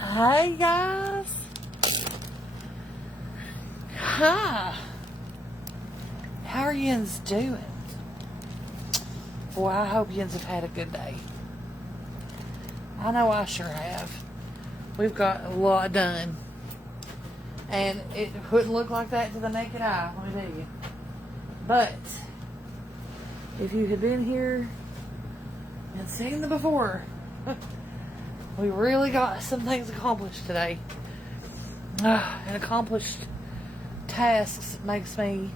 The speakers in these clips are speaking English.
Hey guys. Hi. How are yins doing? Boy, I hope yins have had a good day. I know I sure have. We've got a lot done. And it wouldn't look like that to the naked eye, let me tell you. But if you had been here and seen the before, we really got some things accomplished today. And accomplished tasks makes me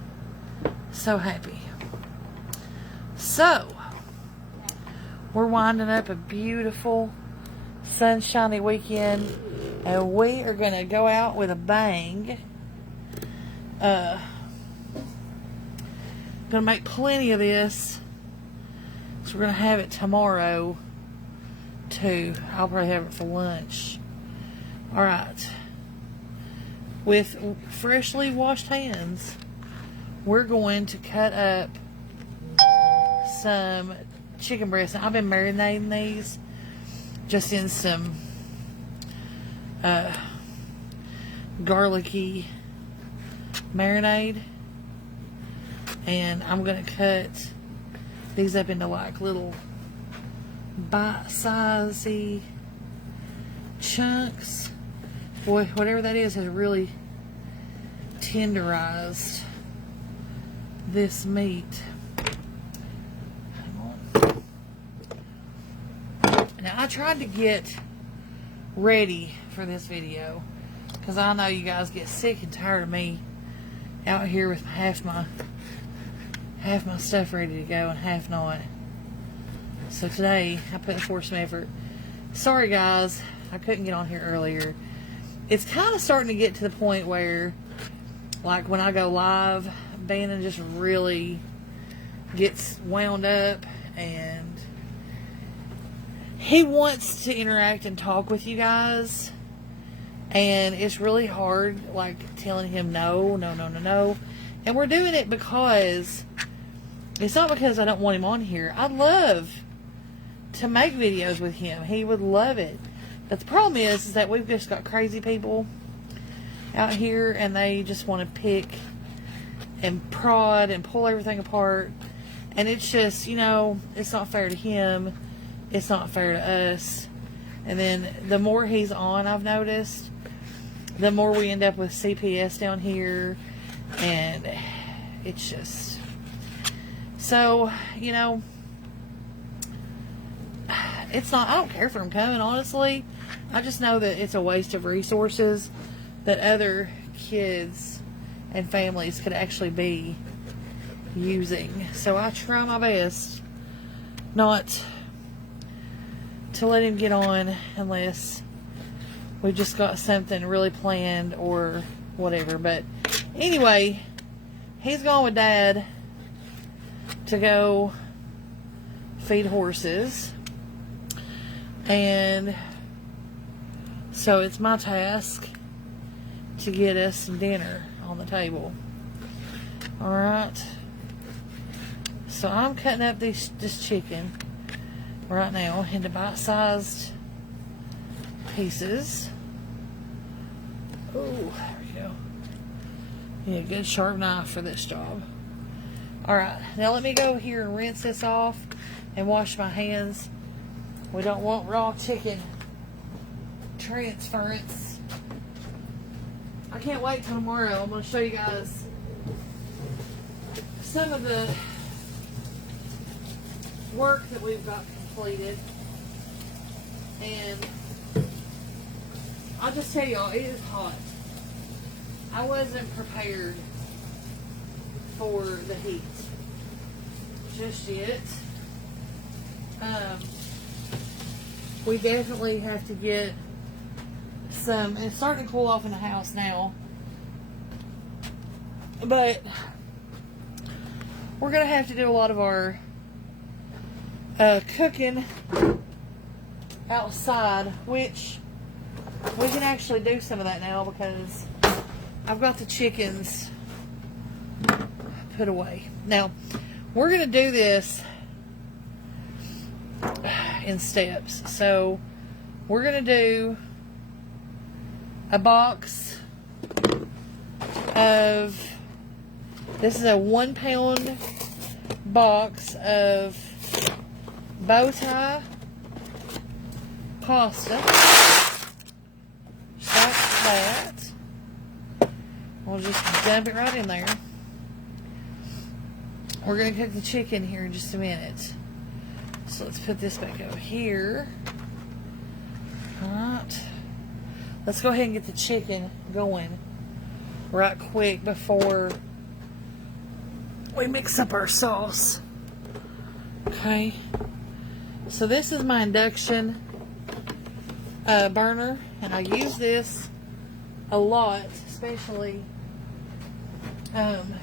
so happy. So, we're winding up a beautiful, sunshiny weekend, and we are going to go out with a bang. Going to make plenty of this, so we're going to have it tomorrow too. I'll probably have it for lunch. Alright, with freshly washed hands, we're going to cut up some chicken breasts. I've been marinating these just in some garlicky marinade, and I'm going to cut these up into like little bite-sizey chunks. Boy, whatever that is has really tenderized this meat. Hang on. Now, I tried to get ready for this video because I know you guys get sick and tired of me out here with half my stuff ready to go and half not. So today I put forth some effort. Sorry guys, I couldn't get on here earlier. It's kind of starting to get to the point where, like, when I go live, Bannon just really gets wound up and he wants to interact and talk with you guys, and it's really hard, like, telling him no. And we're doing it because it's not because I don't want him on here. I'd love to make videos with him. He would love it. But the problem is that we've just got crazy people out here, and they just want to pick and prod and pull everything apart. And it's just, you know, it's not fair to him. It's not fair to us. And then the more he's on, I've noticed, the more we end up with CPS down here. And it's just... So, you know, it's not, I don't care for him coming, honestly. I just know that it's a waste of resources that other kids and families could actually be using. So I try my best not to let him get on unless we've just got something really planned or whatever. But anyway, he's gone with Dad to go feed horses, and so it's my task to get us some dinner on the table. Alright, so I'm cutting up this chicken right now into bite-sized pieces. Oh, there we go. Yeah, good sharp knife for this job. Alright, now let me go here and rinse this off and wash my hands. We don't want raw chicken transference. I can't wait till tomorrow. I'm going to show you guys some of the work that we've got completed. And I'll just tell y'all, it is hot. I wasn't prepared for the heat just yet. We definitely have to get some, it's starting to cool off in the house now, but we're gonna have to do a lot of our cooking outside, which we can actually do some of that now because I've got the chickens put away. Now, we're going to do this in steps. So, we're going to do a box of, this is a 1 pound box of bowtie pasta. So that's that. We'll just dump it right in there. We're going to cook the chicken here in just a minute. So let's put this back over here. Alright. Let's go ahead and get the chicken going right quick before we mix up our sauce. Okay. So this is my induction burner, and I use this a lot, especially when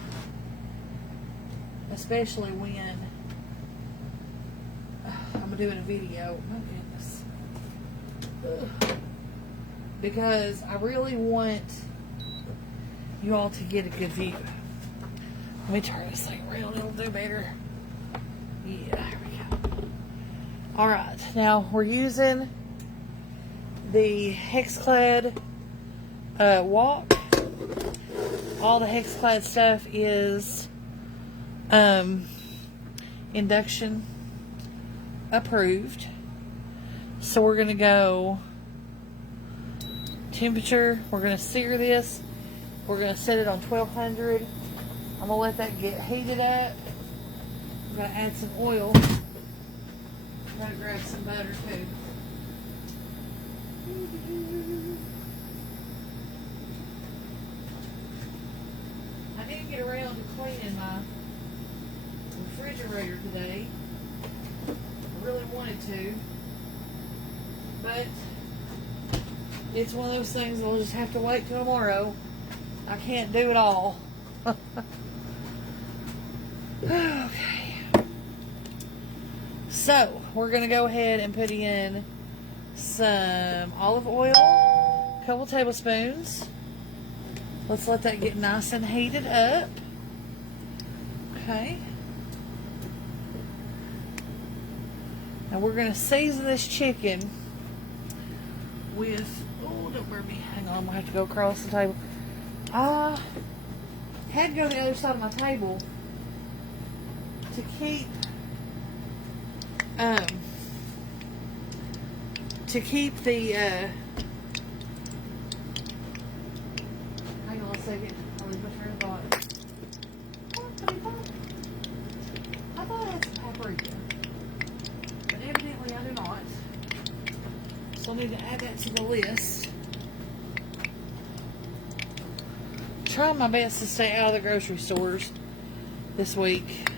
I'm doing a video. My goodness. Ugh. Because I really want you all to get a good view. Let me turn this thing around, it'll do better. Yeah, there we go. Alright, now we're using the Hexclad wok. All the Hexclad stuff is induction approved. So we're going to go temperature. We're going to sear this. We're going to set it on 1200. I'm going to let that get heated up. I'm going to add some oil. I'm going to grab some butter too. I didn't get around to cleaning my refrigerator today. I really wanted to, but it's one of those things that'll just have to wait till tomorrow. I can't do it all. Okay. So, we're going to go ahead and put in some olive oil, a couple tablespoons. Let's let that get nice and heated up. Okay. Now we're going to season this chicken with, oh, don't burn me. Hang on, I'm going to have to go across the table. I had to go to the other side of my table to keep the hang on a second. I'll lose my train of thought. I thought I had some paprika, but evidently I do not. So I need to add that to the list. Trying my best to stay out of the grocery stores this week.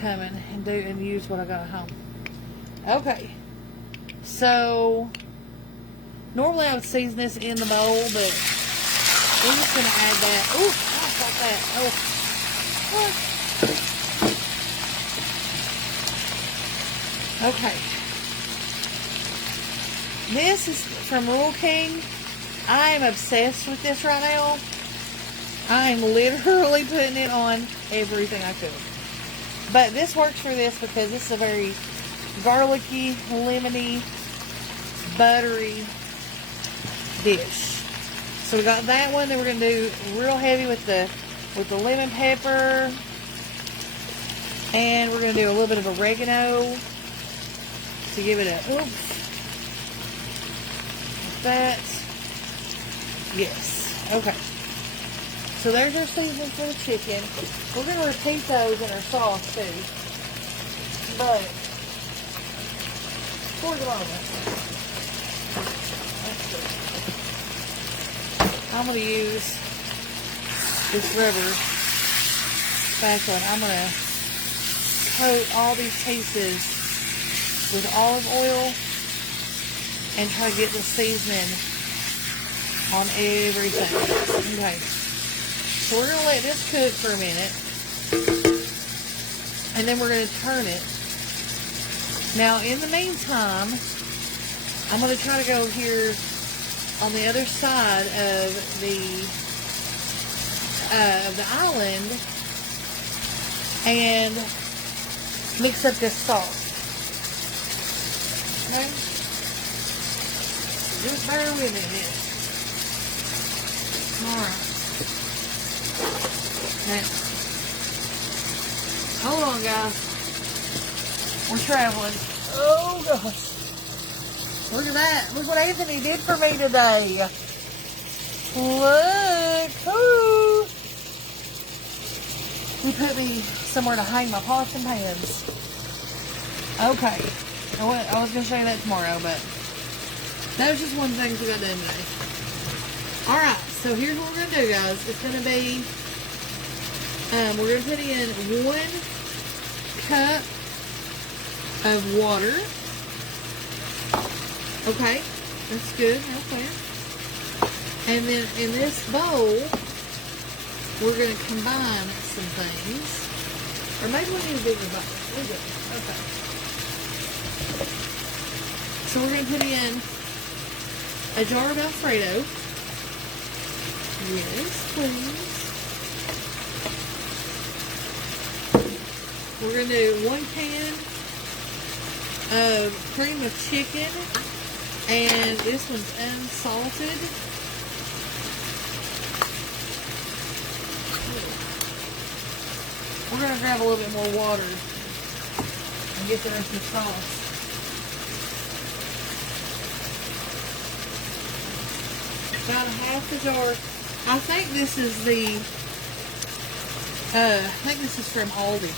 Coming and use what I got at home. Okay. So normally I would season this in the bowl, but we're just gonna add that. Ooh, I got that. Oh. What? Okay. This is from Rural King. I am obsessed with this right now. I am literally putting it on everything I cook. But this works for this because this is a very garlicky, lemony, buttery dish. So we got that one. Then we're gonna do real heavy with the lemon pepper, and we're gonna do a little bit of oregano to give it a oomph. Like that. Yes. Okay. So there's our seasoning for the chicken. We're going to repeat those in our sauce too. But for the moment, I'm going to use this rubber spatula. And I'm going to coat all these pieces with olive oil and try to get the seasoning on everything. Okay. So we're going to let this cook for a minute. And then we're going to turn it. Now, in the meantime, I'm going to try to go here on the other side of the island and mix up this sauce. Okay? Just bear with me a minute. Alright. Now, hold on, guys. We're traveling. Oh, gosh. Look at that. Look what Anthony did for me today. Look. Ooh. He put me somewhere to hang my pots and pans. Okay. I was going to show you that tomorrow, but that was just one thing we got done today. Alright, so here's what we're going to do, guys. It's going to be, we're going to put in 1 cup of water. Okay, that's good. Okay. And then in this bowl, we're going to combine some things. Or maybe we need a bigger bowl. We're good. Okay. So we're going to put in a jar of Alfredo. Yes, please. We're going to do 1 can of cream of chicken. And this one's unsalted. We're going to grab a little bit more water and get the rest of the sauce. About a half a jar. I think this is from Aldi.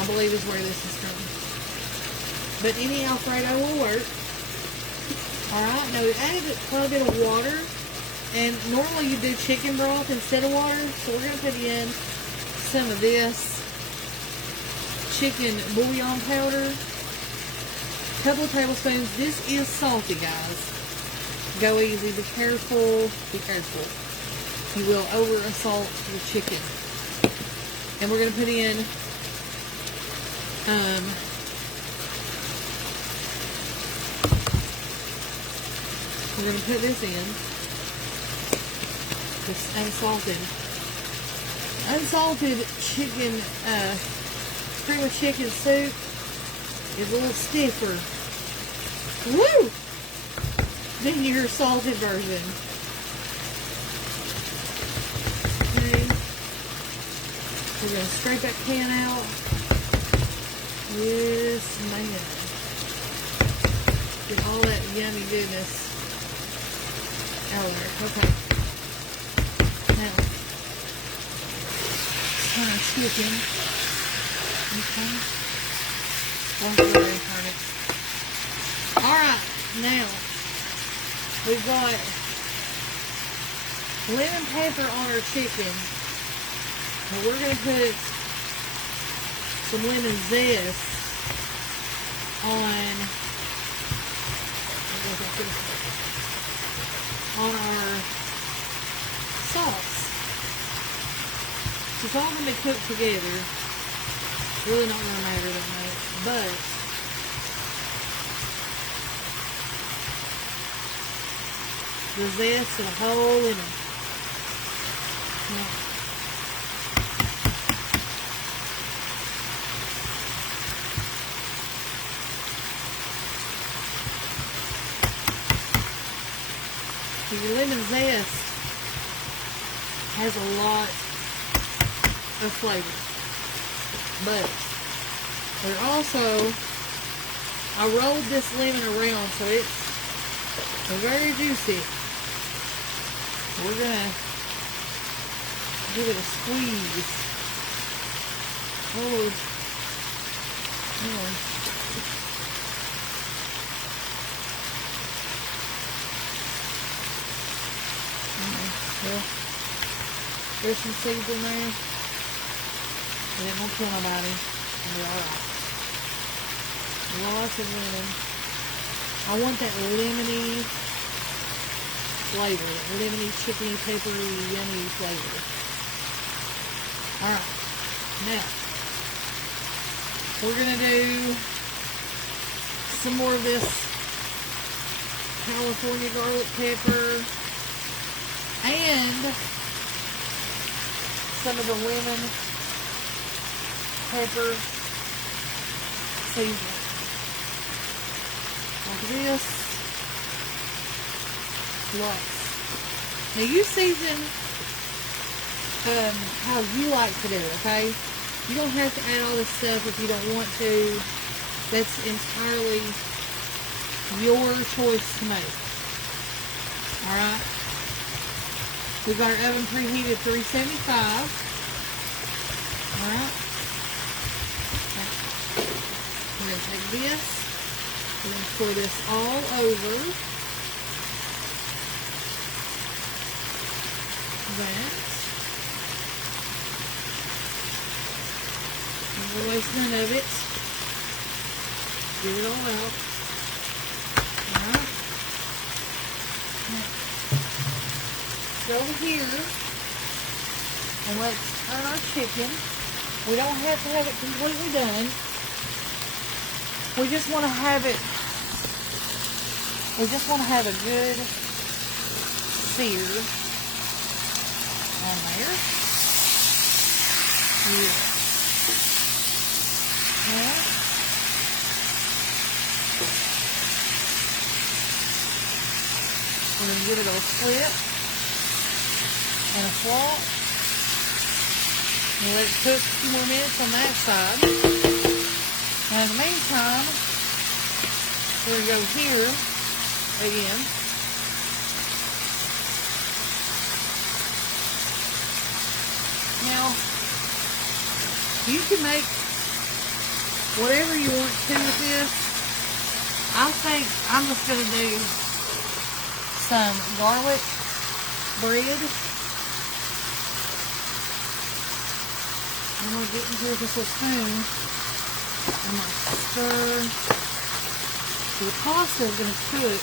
I believe is where this is from. But any Alfredo will work. Alright, now we added quite a bit of water. And normally you do chicken broth instead of water. So we're going to put in some of this chicken bouillon powder. A couple of tablespoons. This is salty, guys. Go easy. Be careful. Be careful. You will over assault your chicken. And we're going to put in we're going to put this in. This unsalted chicken, cream of chicken soup is a little stiffer. Woo! Than your salted version. Okay. We're going to scrape that can out. Yes, man. Get all that yummy goodness out of there. Okay. Now, turn our chicken. Okay. Turn it. Alright, now we've got lemon pepper on our chicken. And we're going to put some lemon zest on our sauce. It's all going to be cooked together. It's really not going to matter that much, but the zest of the whole lemon. Now, your lemon zest has a lot of flavor, but there also, I rolled this lemon around so it's very juicy. We're gonna give it a squeeze. Oh, oh. Well, there's some seeds in there. But it won't kill nobody. It'll be alright. Lots of lemon. I want that lemony flavor. That lemony, chickeny, peppery, yummy flavor. Alright. Now, we're going to do some more of this California garlic pepper. And some of the lemon pepper seasoning. Like this. Lots. Now you season how you like to do it, okay? You don't have to add all this stuff if you don't want to. That's entirely your choice to make. Alright? We've got our oven preheated 375. Alright? We're going to take this. We're going to pour this all over that. Never waste none of it. Get it all out. Alright. Let's go over here and let's turn our chicken. We don't have to have it completely done. We just want to have it, a good sear on there. Yeah. Yeah. We're going to give it a flip and a flop. And let it cook a few more minutes on that side. And in the meantime, we're going to go here again. Now, you can make whatever you want to with this. I think I'm just going to do some garlic bread. I'm going to get into this with a spoon. I'm going to stir. So the pasta is going to cook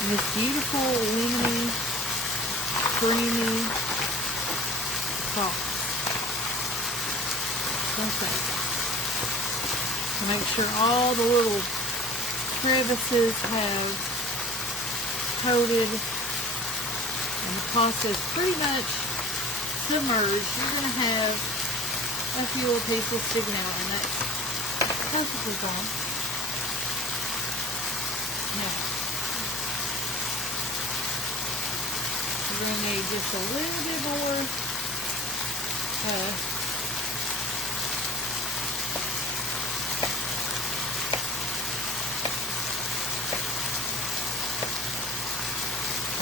in this beautiful, lemony, creamy sauce. Okay. Make sure all the little crevices have coated and the pasta is pretty much submerged. You're going to have a few little pieces sticking out, and that's perfectly fine. Now, we're going to need just a little bit more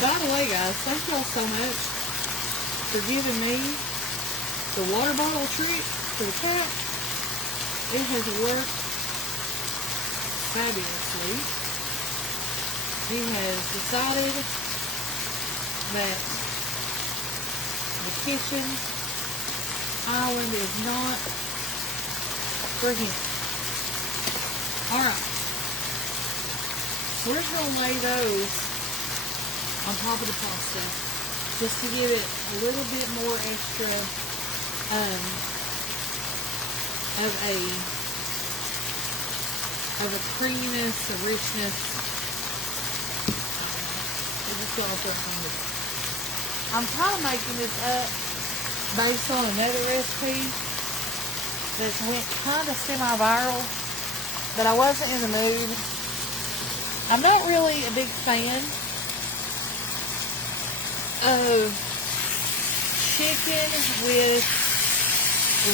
by the way, guys, thank y'all so much for giving me the water bottle trick for the cap. It has worked fabulously. He has decided that the kitchen island is not for him. Alright. So we're just going to lay those on top of the pasta just to give it a little bit more extra of a creaminess, a richness. I'm kind of making this up based on another recipe that went kind of semi-viral, but I wasn't in the mood. I'm not really a big fan of chicken with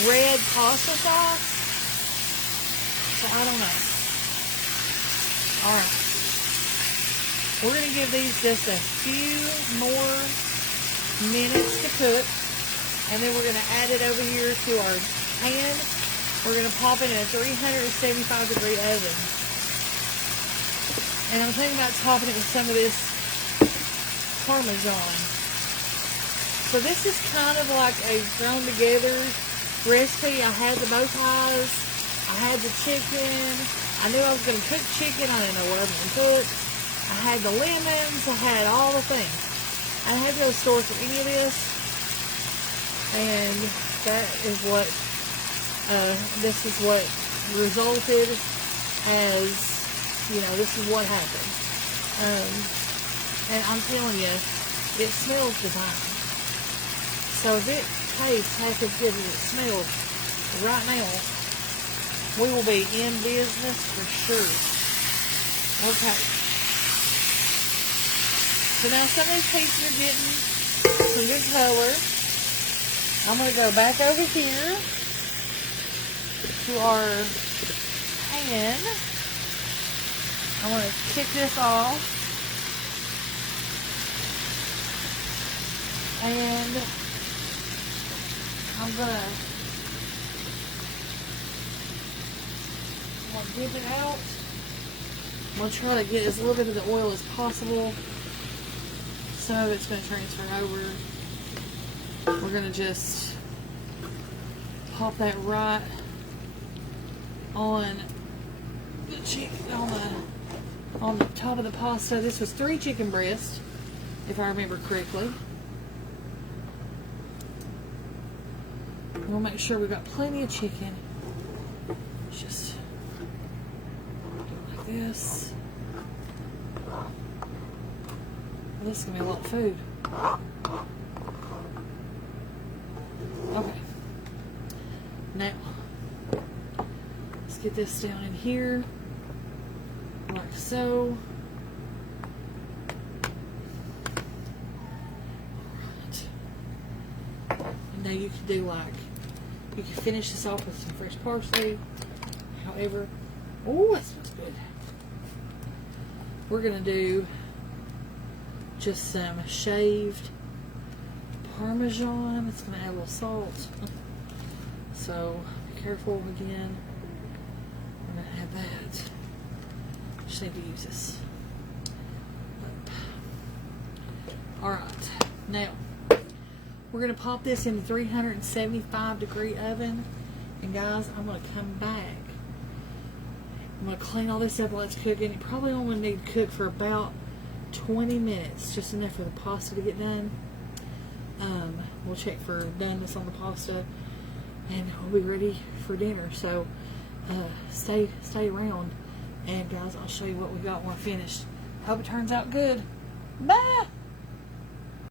red pasta sauce, so I don't know. Alright, we're going to give these just a few more minutes to cook, and then we're going to add it over here to our pan. We're going to pop it in a 375 degree oven, and I'm thinking about topping it with some of this Parmesan. So this is kind of like a thrown together recipe. I had the bow ties, I had the chicken, I knew I was going to cook chicken, I didn't know what I was going to cook. I had the lemons, I had all the things. I had to go to the store for any of this, and that is what, this is what resulted as, you know, this is what happened. And I'm telling you, it smells divine. So if it tastes half as good as it smells right now, we will be in business for sure. Okay. So now some of these pieces are getting some good color. I'm going to go back over here to our pan. I want to kick this off. And I'm going to dip it out. I'm going to try to get as little bit of the oil as possible. Some of it's going to transfer over. We're going to just pop that right on the chicken, on the top of the pasta. This was 3 chicken breasts, if I remember correctly. We'll make sure we've got plenty of chicken. Just do it like this. This is going to be a lot of food. Okay. Now, let's get this down in here. Like so. Alright. And now you can do like, you can finish this off with some fresh parsley. However, oh, that smells good. We're going to do just some shaved Parmesan. It's going to add a little salt. So, be careful again. We're going to add that. Just need to use this. Alright, now we're going to pop this in the 375-degree oven. And guys, I'm going to come back. I'm going to clean all this up while it's cooking. It probably only need to cook for about 20 minutes, just enough for the pasta to get done. We'll check for doneness on the pasta, and we'll be ready for dinner. So stay around, and guys, I'll show you what we got when we're finished. Hope it turns out good. Bye.